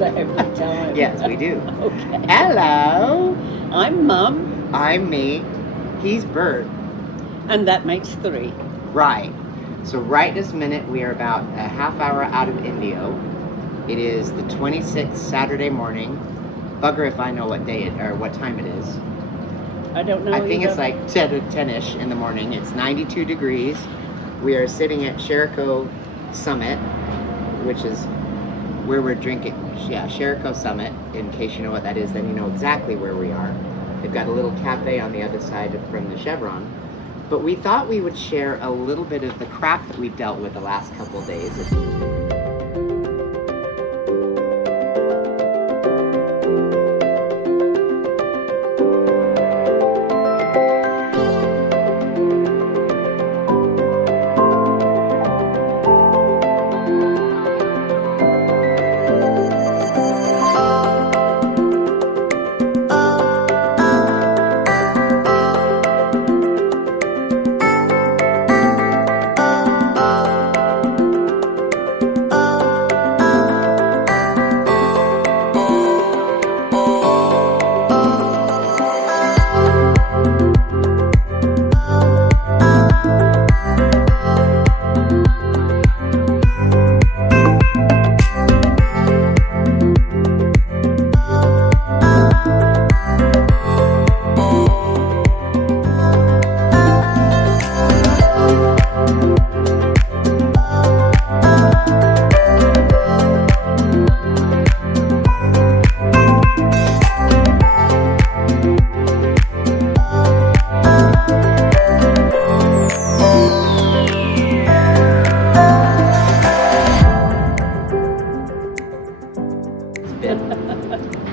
that every time. Yes, we do. Okay. Hello. I'm Mum, I'm me. He's Bert. and that makes 3. Right. So right this minute, we are about a half hour out of Indio. It is the 26th Saturday morning. Bugger if I know what day it or what time it is. I don't know I think either. it's like 10-ish in the morning. It's 92 degrees. We are sitting at Sherrico Summit, which is where we're drinking. Yeah, Sherrico Summit. In case you know what that is, then you know exactly where we are. They've got a little cafe on the other side from the Chevron. But we thought we would share a little bit of the crap that we've dealt with the last couple of days.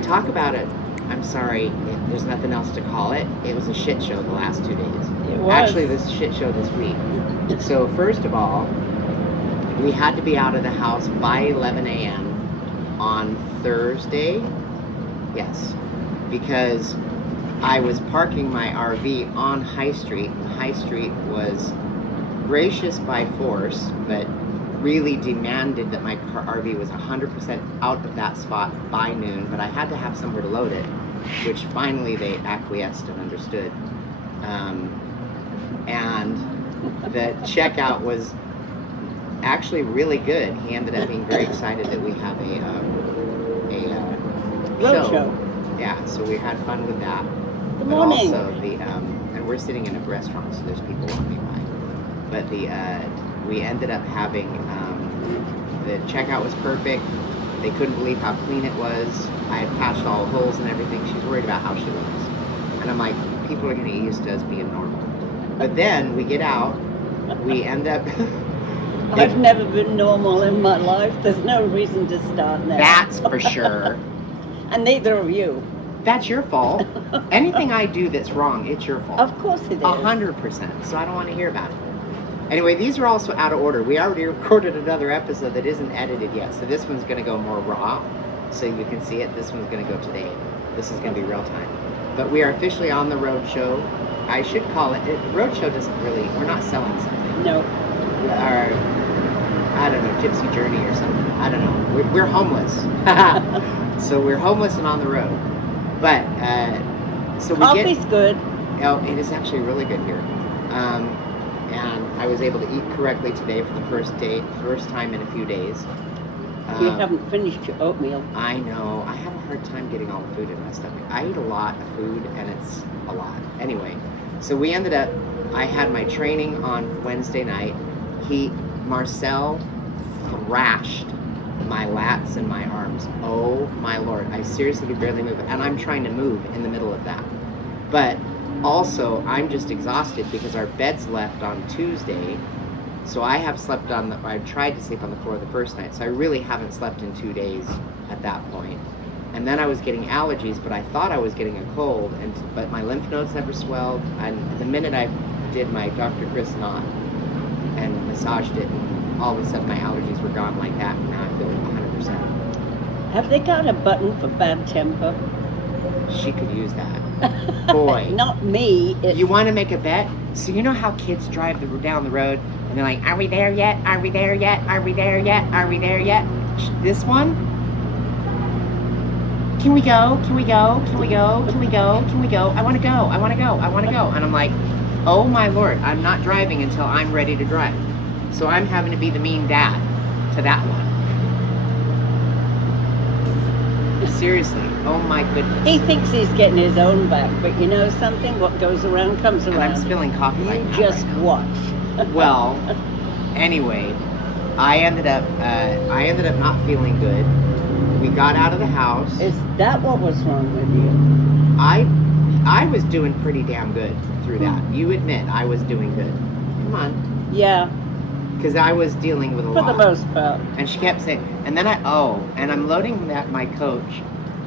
Talk about it. I'm sorry, there's nothing else to call it. It was a shit show the last 2 days. It was. Actually, this shit show this week. So first of all, we had to be out of the house by 11 a.m. on Thursday. Yes, because I was parking my RV on High Street, and High Street was gracious by force, but really demanded that my RV was 100% out of that spot by noon, but I had to have somewhere to load it, which finally they acquiesced and understood. And the checkout was actually really good. He ended up being very excited that we have a Road show. Yeah, so we had fun with that. Good But morning. also and we're sitting in a restaurant, so there's people walking by. But we ended up having, the checkout was perfect. They couldn't believe how clean it was. I had patched all the holes and everything. She's worried about how she looks. And I'm like, people are gonna get used to us being normal. But then we get out, we end up... I've never been normal in my life. There's no reason to start now. That's for sure. And neither of you. That's your fault. Anything I do that's wrong, it's your fault. Of course it is. 100%. So I don't want to hear about it. Anyway, these are also out of order. We already recorded another episode that isn't edited yet. So this one's going to go more raw, so you can see it. This one's going to go today. This is going to be real time. But we are officially on the road show. I should call it, road show doesn't really, we're not selling something. No. Our, I don't know, gypsy journey or something. I don't know. We're homeless. So we're homeless and on the road. But, so we Coffee's good. Oh, it is actually really good here. And I was able to eat correctly today for the first time in a few days. You haven't finished your oatmeal. I know. I have a hard time getting all the food in my stomach. I eat a lot of food, and it's a lot. Anyway, so we ended up, I had my training on Wednesday night. Marcel thrashed my lats and my arms. Oh my Lord. I seriously could barely move. And I'm trying to move in the middle of that. But also, I'm just exhausted because our beds left on Tuesday. So I have slept I tried to sleep on the floor the first night. So I really haven't slept in 2 days at that point. And then I was getting allergies, but I thought I was getting a cold. But my lymph nodes never swelled. And the minute I did my Dr. Chris knot and massaged it, all of a sudden my allergies were gone like that. And now I feel 100%. Have they got a button for bad temper? She could use that. Boy. Not me. You want to make a bet? So you know how kids drive down the road and they're like, are we there yet? Are we there yet? Are we there yet? Are we there yet? This one, can we go? Can we go? Can we go? Can we go? Can we go? I want to go. I want to go. I want to go. And I'm like, oh my Lord, I'm not driving until I'm ready to drive. So I'm having to be the mean dad to that one. Seriously, oh my goodness. He thinks he's getting his own back, but you know something? What goes around comes around. And I'm spilling coffee You right now. just right now. watch. Well, anyway, I ended up not feeling good. We got out of the house. Is that what was wrong with you? I was doing pretty damn good through that. You admit I was doing good. Come on. Yeah, Because I was dealing with a lot. for the most part. And she kept saying, and then and I'm loading my coach,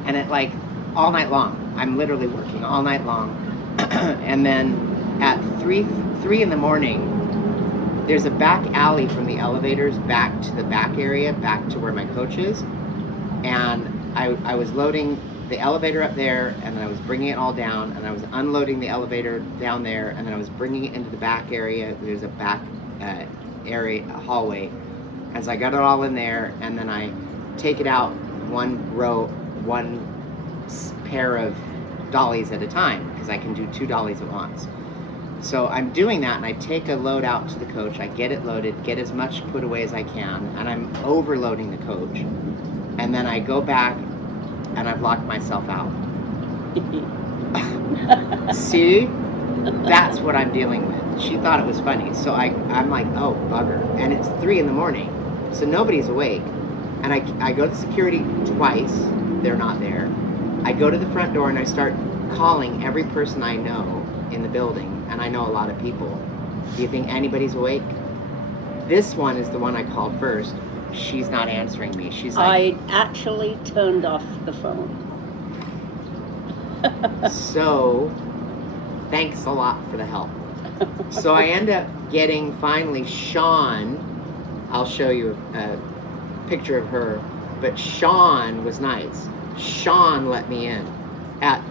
and it like all night long. I'm literally working all night long. And then at 3 in the morning, there's a back alley from the elevators back to the back area, back to where my coach is. And I was loading the elevator up there, and then I was bringing it all down, and I was unloading the elevator down there, and then I was bringing it into the back area. There's a back area, a hallway. And so I got it all in there, and then I take it out one pair of dollies at a time, because I can do 2 dollies at once. So I'm doing that, and I take a load out to the coach. I get it loaded, get as much put away as I can, and I'm overloading the coach. And then I go back, and I've locked myself out. See? That's what I'm dealing with. She thought it was funny. So I'm like, oh, bugger. And it's 3 in the morning, so nobody's awake. And I go to security twice. They're not there. I go to the front door, and I start calling every person I know in the building. And I know a lot of people. Do you think anybody's awake? This one is the one I called first. She's not answering me. She's like... I actually turned off the phone. So, thanks a lot for the help. So I end up getting, finally, Sean. I'll show you a picture of her. But Sean was nice. Sean let me in at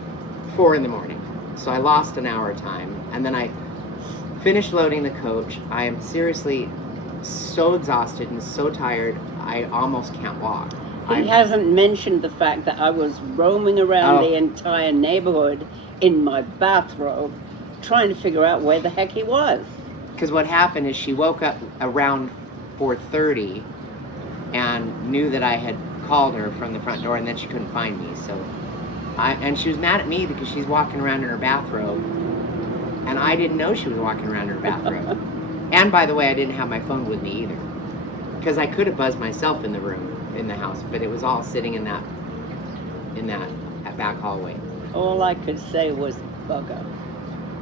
4 in the morning. So I lost an hour of time. And then I finished loading the coach. I am seriously so exhausted and so tired, I almost can't walk. He hasn't mentioned the fact that I was roaming around the entire neighborhood in my bathrobe, trying to figure out where the heck he was. Because what happened is she woke up around 4:30 and knew that I had called her from the front door, and then she couldn't find me. So, and she was mad at me because she's walking around in her bathrobe, and I didn't know she was walking around in her bathrobe. And by the way, I didn't have my phone with me either, because I could have buzzed myself in the room, in the house, but it was all sitting in that back hallway. All I could say was bugger.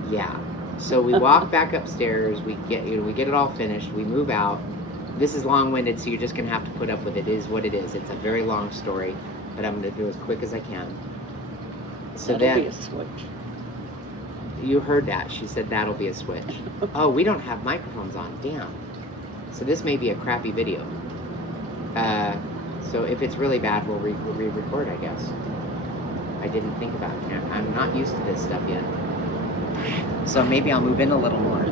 Yeah. So we walk back upstairs. We get it all finished. We move out. This is long-winded, so you're just gonna have to put up with it. It is what it is. It's a very long story, but I'm gonna do it as quick as I can. So That'll be a switch. You heard that. She said that'll be a switch. Oh, we don't have microphones on. Damn. So this may be a crappy video. So if it's really bad, we'll re-record, I guess. I didn't think about it. I'm not used to this stuff yet. So maybe I'll move in a little more.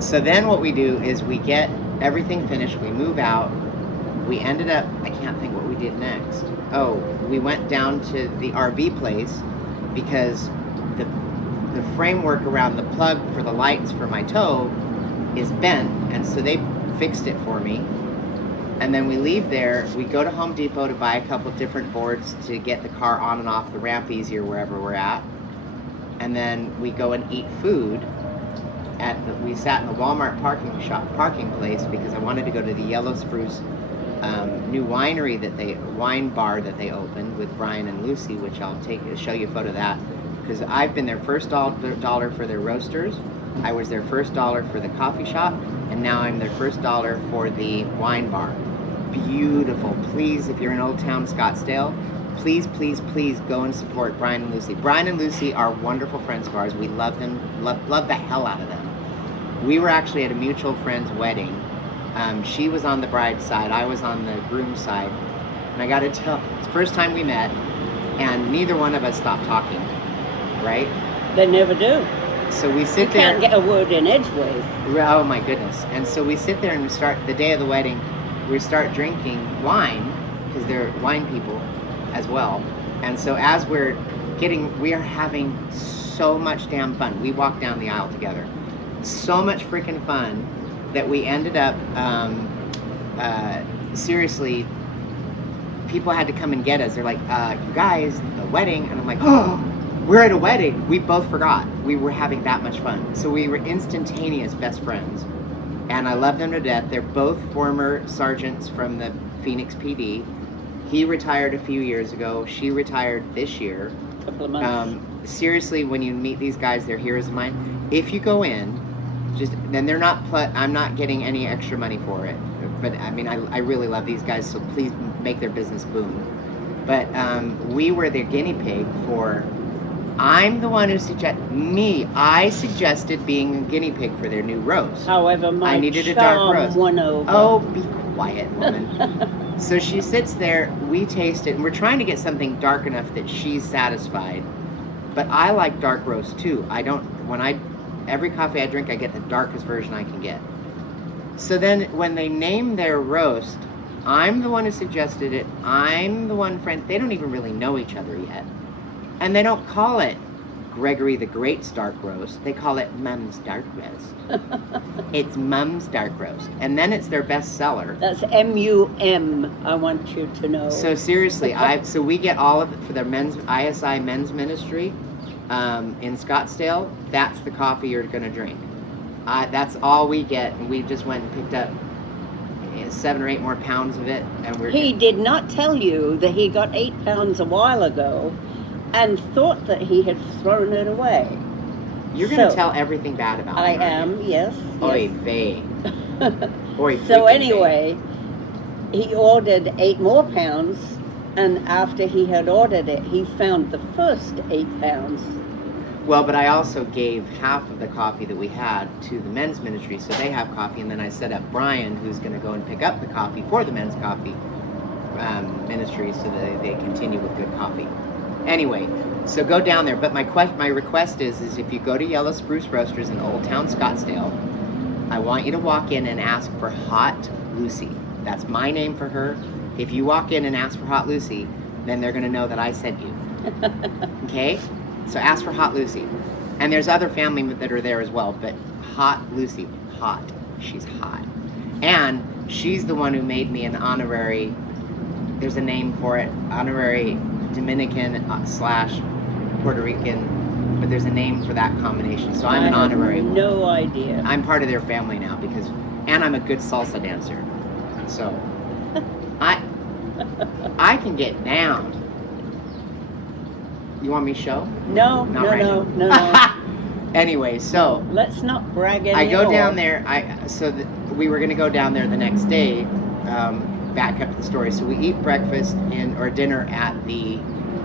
So then what we do is we get everything finished. We move out. We ended up, I can't think what we did next. Oh, we went down to the RV place because the framework around the plug for the lights for my tow is bent, and so they fixed it for me. And then we leave there. We go to Home Depot to buy a couple different boards to get the car on and off the ramp easier wherever we're at. And then we go and eat food. We sat in the Walmart parking place because I wanted to go to the Yellow Spruce new wine bar that they opened with Brian and Lucy, which I'll show you a photo of that. Because I've been their first dollar for their roasters. I was their first dollar for the coffee shop, and now I'm their first dollar for the wine bar. Beautiful. Please, if you're in Old Town Scottsdale, please, please, please go and support Brian and Lucy. Brian and Lucy are wonderful friends of ours. We love them, love the hell out of them. We were actually at a mutual friend's wedding. She was on the bride's side, I was on the groom's side. And I gotta tell, it's the first time we met, and neither one of us stopped talking, right? They never do. So we sit You there. can't get a word in edgeways. Oh my goodness. And so we sit there and we start, the day of the wedding, we start drinking wine, because they're wine people as well. And so as we are having so much damn fun. We walked down the aisle together. So much freaking fun that we ended up, seriously, people had to come and get us. They're like, you guys, the wedding. And I'm like, oh, we're at a wedding. We both forgot. We were having that much fun. So we were instantaneous best friends. And I love them to death. They're both former sergeants from the Phoenix PD. He retired a few years ago. She retired this year. A couple of months. Seriously, when you meet these guys, they're heroes of mine. If you go in, then they're not, I'm not getting any extra money for it. But I mean, I really love these guys, so please make their business boom. But we were their guinea pig for, I'm the one who I suggested being a guinea pig for their new roast. However, I needed a dark roast. Won over. Oh, be quiet, woman. So she sits there, we taste it, and we're trying to get something dark enough that she's satisfied. But I like dark roast too. Every coffee I drink, I get the darkest version I can get. So then when they name their roast, I'm the one who suggested it. I'm the one they don't even really know each other yet. And they don't call it Gregory the Great's dark roast. They call it Mum's dark roast. It's Mum's dark roast. And then it's their best seller. That's M-U-M, I want you to know. So seriously, so we get all of it for their ISI men's ministry in Scottsdale. That's the coffee you're going to drink. That's all we get. And we just went and picked up 7 or 8 more pounds of it. And he did not tell you that he got 8 pounds a while ago and thought that he had thrown it away. You're going to tell everything bad about I him. am, yes. Oy vey. Oy so anyway, he ordered 8 more pounds, and after he had ordered it, he found the first 8 pounds. Well, but I also gave half of the coffee that we had to the men's ministry, so they have coffee, and then I set up Brian, who's going to go and pick up the coffee for the men's coffee ministry, so that they continue with good coffee. Anyway, so go down there. But my request is if you go to Yellow Spruce Roasters in Old Town Scottsdale, I want you to walk in and ask for Hot Lucy. That's my name for her. If you walk in and ask for Hot Lucy, then they're going to know that I sent you. Okay? So ask for Hot Lucy. And there's other family that are there as well, but Hot Lucy, hot. She's hot. And she's the one who made me an honorary, there's a name for it, honorary Dominican / Puerto Rican, but there's a name for that combination. So I'm an honorary one. No idea. I'm part of their family now and I'm a good salsa dancer. So I can get down. You want me to show? No, no. Anyway, so let's not brag anymore. I go down there. We were gonna go down there the next day. Back up to the story. So we eat breakfast or dinner at the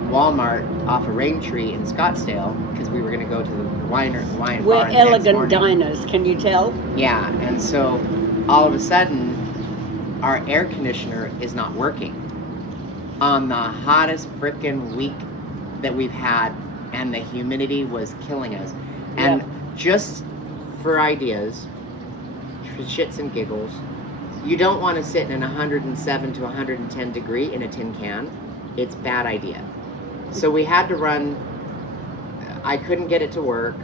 Walmart off of Raintree in Scottsdale because we were going to go to the wine bar. We're elegant diners, can you tell? Yeah, and so all of a sudden, our air conditioner is not working on the hottest frickin' week that we've had, and the humidity was killing us. And just for ideas, for shits and giggles, you don't want to sit in 107 to 110 degree in a tin can. It's a bad idea. So we had to run. I couldn't get it to work.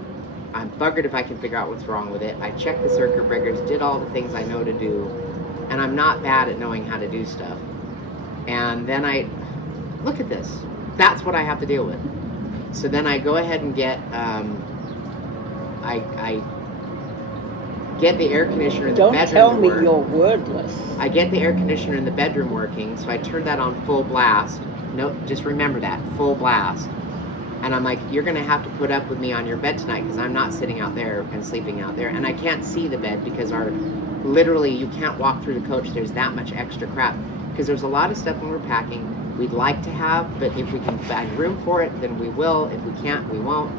I'm buggered if I can figure out what's wrong with it. I checked the circuit breakers, did all the things I know to do, and I'm not bad at knowing how to do stuff. And then look at this. That's what I have to deal with. So then I go ahead and get, I get the air conditioner in the bedroom. Don't tell me you're wordless. I get the air conditioner in the bedroom working, so I turn that on full blast. Nope, just remember that, full blast. And I'm like, you're gonna have to put up with me on your bed tonight because I'm not sitting out there and sleeping out there. And I can't see the bed because literally you can't walk through the coach. There's that much extra crap. Because there's a lot of stuff when we're packing we'd like to have, but if we can find room for it, then we will. If we can't, we won't.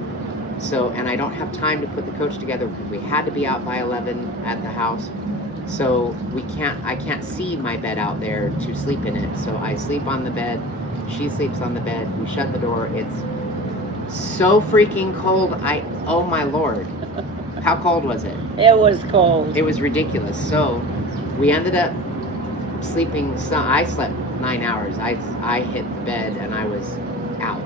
So, and I don't have time to put the coach together because we had to be out by 11 at the house. So I can't see my bed out there to sleep in it. So I sleep on the bed, she sleeps on the bed, we shut the door. It's so freaking cold. Oh my Lord. How cold was it? It was cold. It was ridiculous. So we ended up sleeping, I slept 9 hours. I hit the bed and I was out.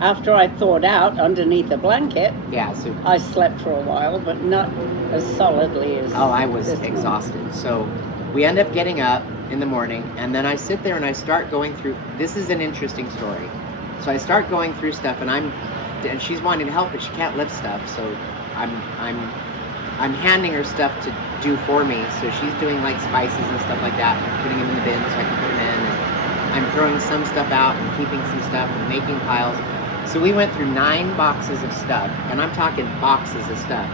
After I thawed out underneath a blanket, Yeah, so I slept for a while, but not as solidly as I was this one. exhausted. So we end up getting up in the morning, and then I sit there and I start going through. This is an interesting story. So I start going through stuff, and she's wanting to help, but she can't lift stuff. So I'm handing her stuff to do for me. So she's doing like spices and stuff like that, putting them in the bin so I can put them in. And I'm throwing some stuff out and keeping some stuff and making piles. So we went through 9 boxes of stuff, and I'm talking boxes of stuff,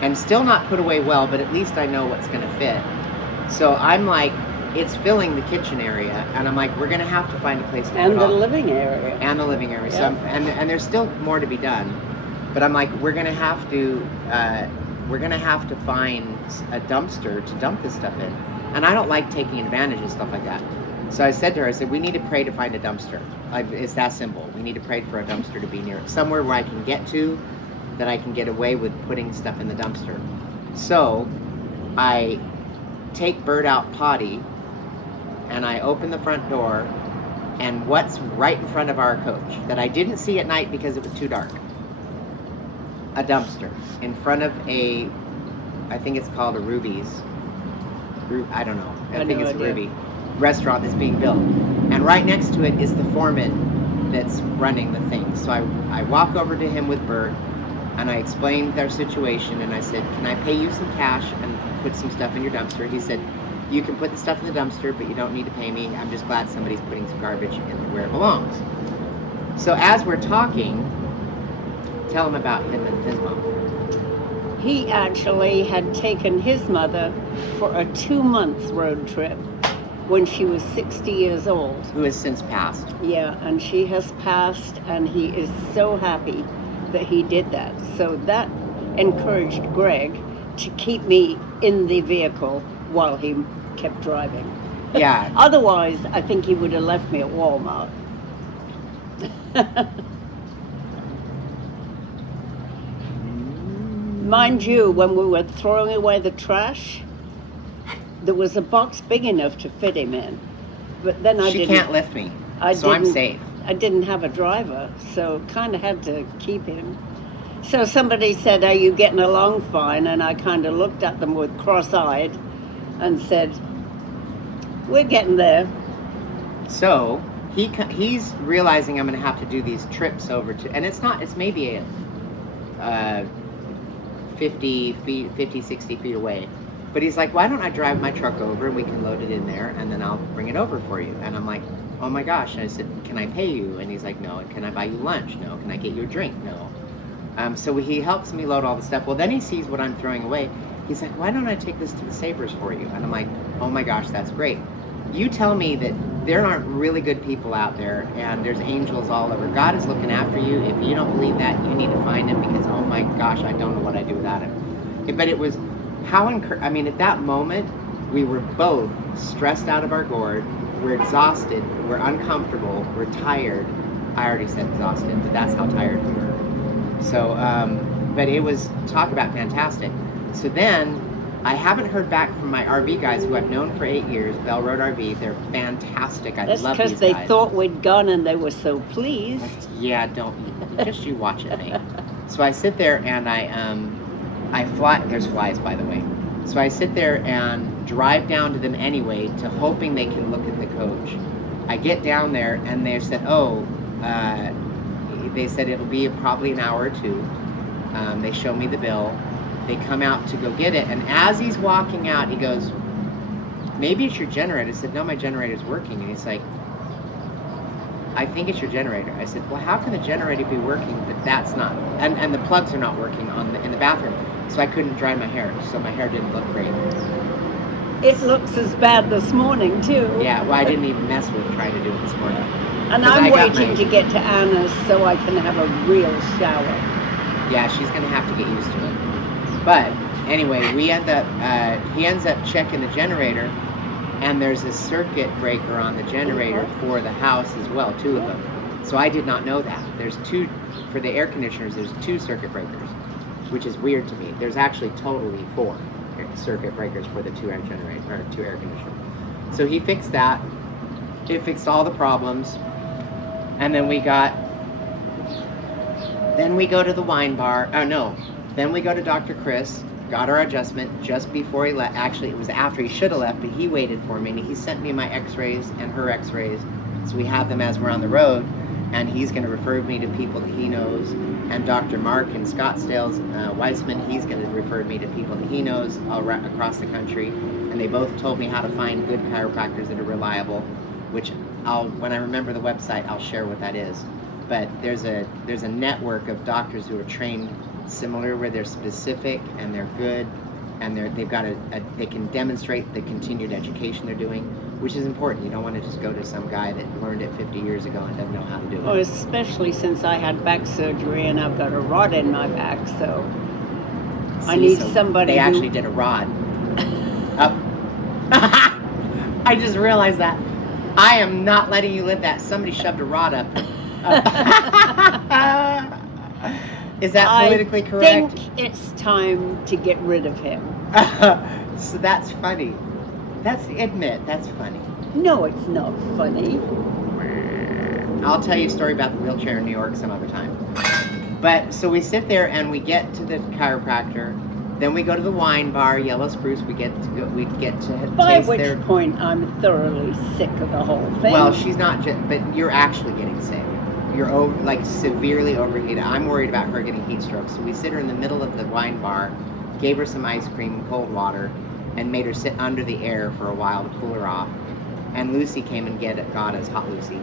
and still not put away well, but at least I know what's going to fit. So I'm like, it's filling the kitchen area, and I'm like, we're going to have to find a place to And put the all. living area. And the living area. Yeah. So and there's still more to be done, but I'm like, we're going to have to find a dumpster to dump this stuff in, and I don't like taking advantage of stuff like that. So I said to her, I said, we need to pray to find a dumpster. It's that simple. We need to pray for a dumpster to be near somewhere where I can get to, that I can get away with putting stuff in the dumpster. So I take Bird out potty, and I open the front door, and what's right in front of our coach that I didn't see at night because it was too dark? A dumpster in front of I think it's called a Ruby's. I don't know. I think it's a Ruby restaurant that's being built. And right next to it is the foreman that's running the thing. So I walk over to him with Bert, and I explained their situation, and I said, can I pay you some cash and put some stuff in your dumpster? He said, you can put the stuff in the dumpster, but you don't need to pay me. I'm just glad somebody's putting some garbage in where it belongs. So as we're talking, tell him about him and his mom. He actually had taken his mother for a 2-month road trip when she was 60 years old. Who has since passed. Yeah, and she has passed, and he is so happy that he did that. So that encouraged Greg to keep me in the vehicle while he kept driving. Yeah. Otherwise, I think he would have left me at Walmart. Mind you, when we were throwing away the trash, there was a box big enough to fit him in. But then She can't lift me, so I'm safe. I didn't have a driver, so kind of had to keep him. So somebody said, are you getting along fine? And I kind of looked at them with cross-eyed and said, we're getting there. So he's realizing I'm going to have to do these trips over to, and it's maybe a 50, 60 feet away. But he's like, why don't I drive my truck over and we can load it in there and then I'll bring it over for you. And I'm like, oh my gosh. And I said, can I pay you? And he's like, no. And can I buy you lunch? No. Can I get you a drink? No. So he helps me load all the stuff. Well, then he sees what I'm throwing away. He's like, why don't I take this to the Savers for you? And I'm like, oh my gosh, that's great. You tell me that there aren't really good people out there and there's angels all over. God is looking after you. If you don't believe that, you need to find him, because oh my gosh, I don't know what I'd do without him. But it was at that moment, we were both stressed out of our gourd. We're exhausted. We're uncomfortable. We're tired. I already said exhausted, but that's how tired we were. So, but it was, talk about fantastic. So then, I haven't heard back from my RV guys who I've known for 8 years, Bell Road RV. They're fantastic. I love these guys. That's because they thought we'd gone and they were so pleased. Yeah, just you watch it, mate. So I sit there and I fly. There's flies, by the way. So I sit there and drive down to them anyway, hoping they can look at the coach. I get down there and they said, they said it'll be probably an hour or two. They show me the bill. They come out to go get it, and as he's walking out, he goes, maybe it's your generator. I said, no, my generator's working. And he's like, I think it's your generator. I said, well, how can the generator be working, but that's not, and the plugs are not working in the bathroom. So I couldn't dry my hair, so my hair didn't look great. It looks as bad this morning, too. Yeah, well, I didn't even mess with trying to do it this morning. And I'm waiting to get to Anna's so I can have a real shower. Yeah, she's going to have to get used to it. But anyway, he ends up checking the generator, and there's a circuit breaker on the generator for the house as well, 2 of them. So I did not know that. There's 2, for the air conditioners, there's 2 circuit breakers, which is weird to me. There's actually totally 4 circuit breakers for the 2 air conditioners. So he fixed that. It fixed all the problems. And then we go to the wine bar. Oh no. Then we go to Dr. Chris, got our adjustment just before he left. Actually, it was after he should have left, but he waited for me and he sent me my x-rays and her x-rays. So we have them as we're on the road, and he's going to refer me to people that he knows. And Dr. Mark in Scottsdale's Weissman, he's going to refer me to people that he knows all across the country. And they both told me how to find good chiropractors that are reliable, which when I remember the website, I'll share what that is. But there's a network of doctors who are trained similar, where they're specific and they're good, and they can demonstrate the continued education they're doing, which is important. You don't want to just go to some guy that learned it 50 years ago and doesn't know how to do it. Well, especially since I had back surgery and I've got a rod in my back, so I need somebody. They actually did a rod. Up. I just realized that. I am not letting you live that. Somebody shoved a rod up. Is that politically correct? I think it's time to get rid of him. So that's funny. Admit, that's funny. No, it's not funny. I'll tell you a story about the wheelchair in New York some other time. But so we sit there and we get to the chiropractor. Then we go to the wine bar, Yellow Spruce. We get to By taste which their... point I'm thoroughly sick of the whole thing. Well, she's not, but you're actually getting sick. You're severely overheated. I'm worried about her getting heat stroke. So we sit her in the middle of the wine bar, gave her some ice cream and cold water, and made her sit under the air for a while to cool her off. And Lucy came and got us, Hot Lucy.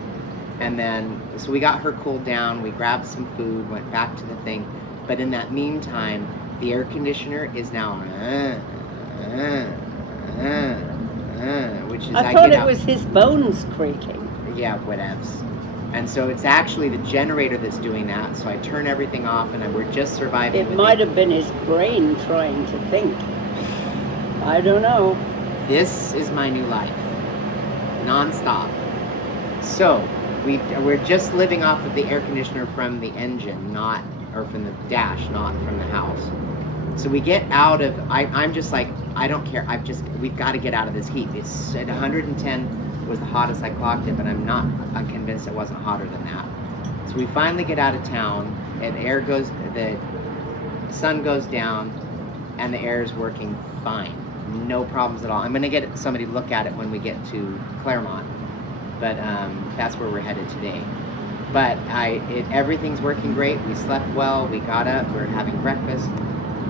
And then, so we got her cooled down. We grabbed some food, went back to the thing. But in that meantime, the air conditioner is now which is I thought it was his bones creaking. Yeah, whatevs. And so it's actually the generator that's doing that. So I turn everything off, and we're just surviving. It might have been his brain trying to think. I don't know. This is my new life, non-stop. So we're just living off of the air conditioner from the engine, or from the dash, not from the house. So we get out of, I'm just like, I don't care. We've got to get out of this heat. It's at 110 was the hottest I clocked it, but I'm convinced it wasn't hotter than that. So we finally get out of town, and the sun goes down, and the air is working fine. No problems at all. I'm going to get somebody to look at it when we get to Claremont, but that's where we're headed today. But everything's working great. We slept well. We got up. We're having breakfast.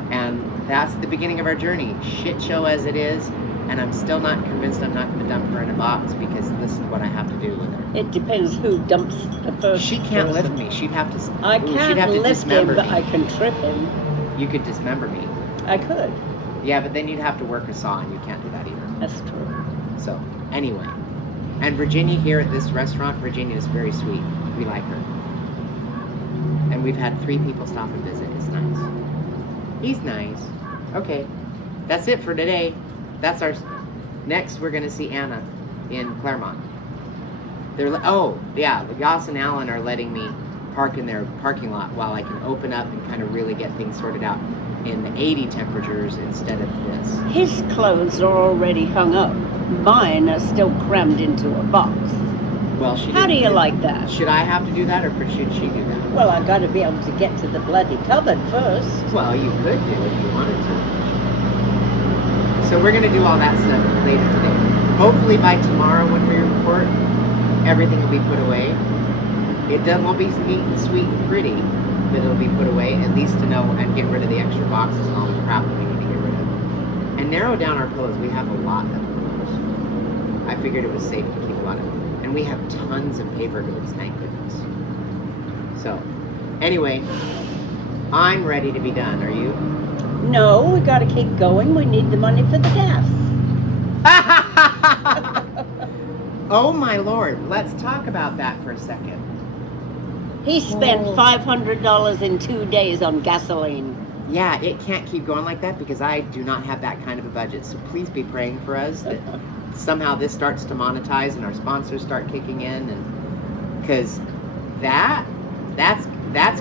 And that's the beginning of our journey. Shit show as it is. And I'm still not convinced I'm not going to dump her in a box, because this is what I have to do with her. It depends who dumps the first. She can't lift me. She'd have to. I can't lift him, but I can trip him. You could dismember me. I could. Yeah, but then you'd have to work a saw, and you can't do that either. That's true. So, anyway. And Virginia here at this restaurant, Virginia is very sweet. We like her. And we've had 3 people stop and visit. It's nice. He's nice. Okay. That's it for today. That's our... Next, we're going to see Anna in Claremont. The Goss and Allen are letting me park in their parking lot while I can open up and kind of really get things sorted out in the 80 temperatures instead of this. His clothes are already hung up. Mine are still crammed into a box. Well, How do you like that? Should I have to do that, or should she do that? Well, I got to be able to get to the bloody cupboard first. Well, you could do if you wanted to. So we're going to do all that stuff later today. Hopefully by tomorrow when we report, everything will be put away. It won't be neat and sweet and pretty, but it'll be put away, at least to know and get rid of the extra boxes and all the crap that we need to get rid of. And narrow down our pillows. We have a lot of pillows. I figured it was safe to keep a lot of them. And we have tons of paper goods, thank goodness. So, anyway, I'm ready to be done. Are you? No, we got to keep going. We need the money for the gas. Oh my Lord, let's talk about that for a second. He spent $500 in 2 days on gasoline. Yeah, it can't keep going like that, because I do not have that kind of a budget. So please be praying for us that somehow this starts to monetize and our sponsors start kicking in, and because that's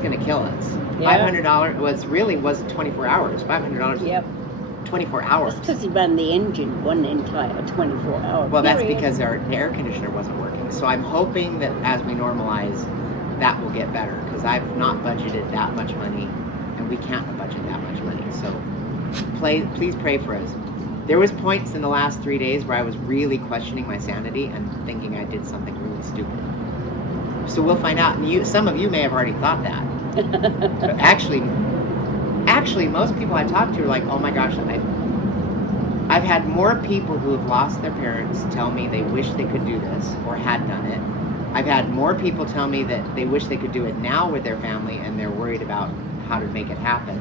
going to kill us. Yeah. $500 was 24 hours. $500. Yep. 24 hours. That's because he ran the engine one entire 24-hour Well, that's period. because the air conditioner wasn't working. So I'm hoping that as we normalize, that will get better, because I've not budgeted that much money, and we can't budget that much money. So please pray for us. There was points in the last 3 days where I was really questioning my sanity and thinking I did something really stupid. So we'll find out. And some of you may have already thought that. But actually, most people I talk to are like, oh my gosh, I've had more people who have lost their parents tell me they wish they could do this or had done it. I've had more people tell me that they wish they could do it now with their family, and they're worried about how to make it happen.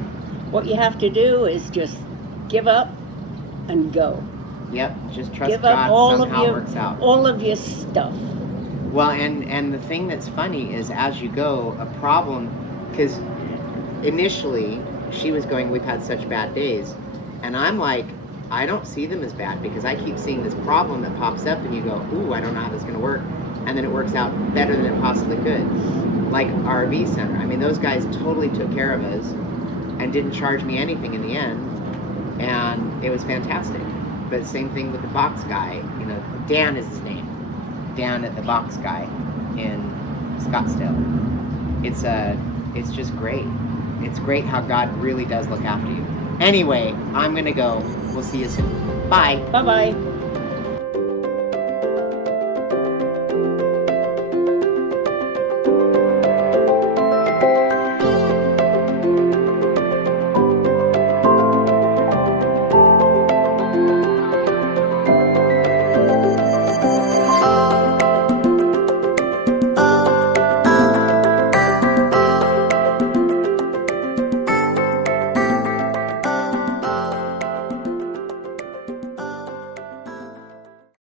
What you have to do is just give up and go. Yep, just trust Give up God, somehow it works out. all of your stuff. Well, and the thing that's funny is as you go, a problem, because initially she was going, we've had such bad days, and I'm like, I don't see them as bad, because I keep seeing this problem that pops up, and you go, ooh, I don't know how this is going to work, and then it works out better than it possibly could. Like RV Center. I mean, those guys totally took care of us and didn't charge me anything in the end, and it was fantastic. But same thing with the box guy. You know, Dan is his name. Dan at the box guy in Scottsdale. It's just great. It's great how God really does look after you. Anyway, I'm gonna go. We'll see you soon. Bye. Bye-bye.